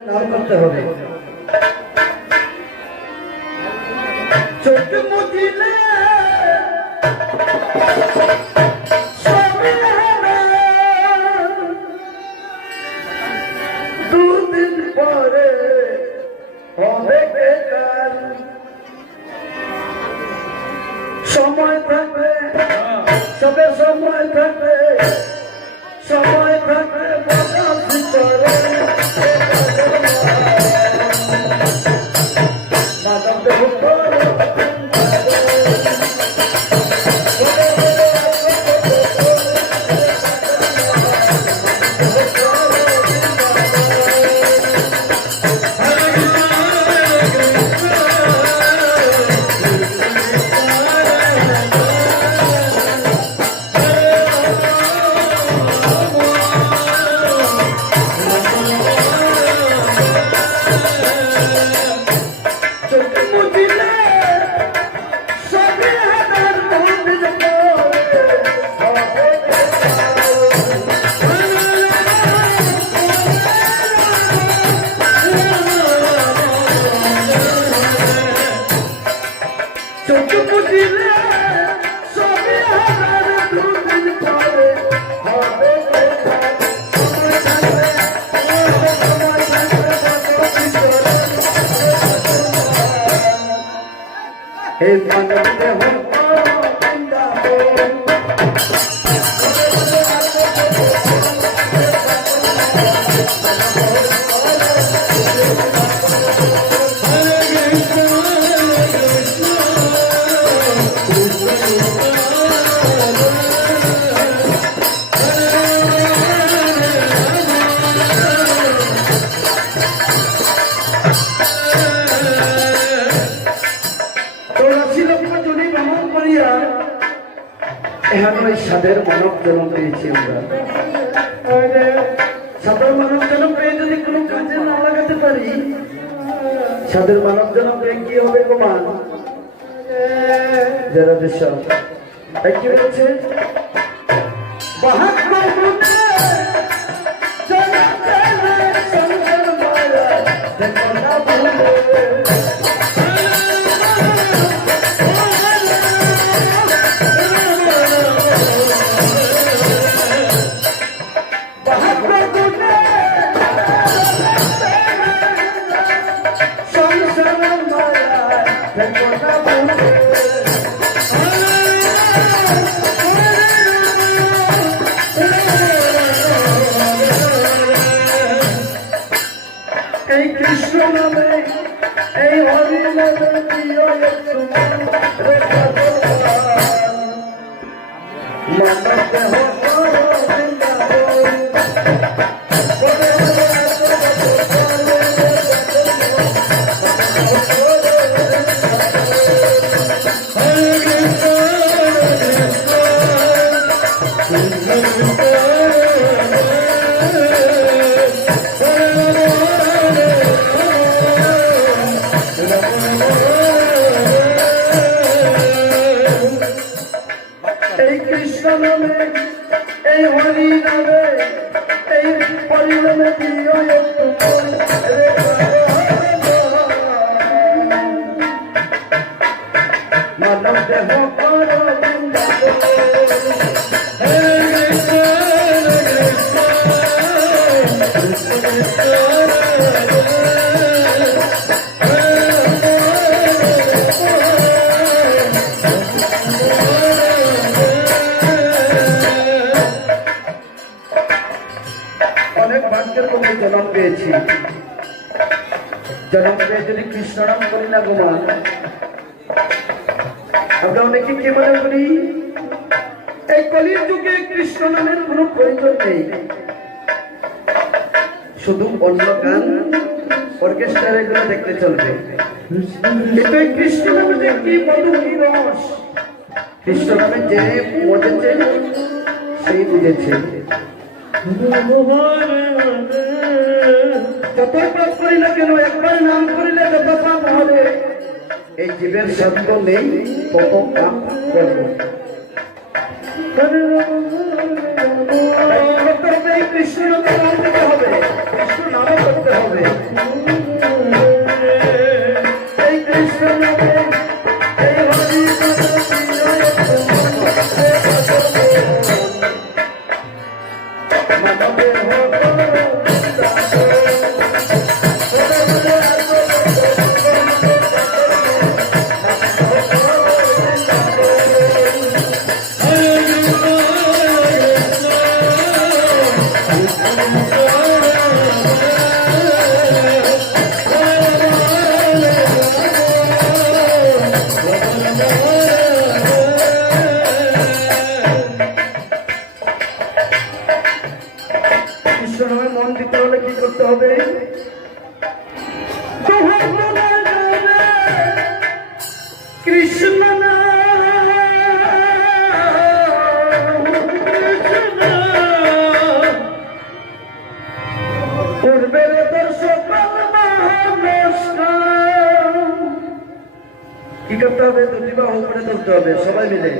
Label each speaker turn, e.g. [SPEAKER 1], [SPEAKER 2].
[SPEAKER 1] নাম করতে হবে। চোখ মুজিলে দুদিন পরে হবে বেকার। সময় থাকবে সবে সময় থাকবে সময় হে মানব চৌরাশি ভ্রমণ করিয়া এখন ওই সাদের মানব জন্ম পেয়েছি আমরা। সাদের পেয়ে যদি কোনো কাজে না লাগাতে পারি সাদের মানব জন্ম পেয়ে কি হবে কুমার যারা কি হচ্ছে বাহাত্তর মধ্যে এই হরি এই কৃষ্ণ নামে, এই হরি নামে, এই পরিণামে প্রিয় একটু মন। মানব দেহ করো বৃন্দাবন। অনেক ভাগ্যের মধ্যে জন্ম পেয়েছি। জন্ম পেয়ে যদি কৃষ্ণ নাম করি না গোমান আমরা অনেকে কি মনে করি? এই কলির যুগে কৃষ্ণ নামের কোনো প্রয়োজন নেই। শুধু অন্য গান, অর্কেস্ট্রার এগুলো দেখলে চলবে। কিন্তু এই কৃষ্ণ নামে যে কি মধু কি রস, কৃষ্ণ নামে যে মজেছে, সেই বুঝেছে। যত পাপ না কেন একবার নাম করিলে যত পাপ হবে এই জীবের সত্য নেই কত পাপ করব। কৃষ্ণ হবে। Manda derrotar করতে হবে তো বিবাহ করে তুলতে হবে সবাই মিলে।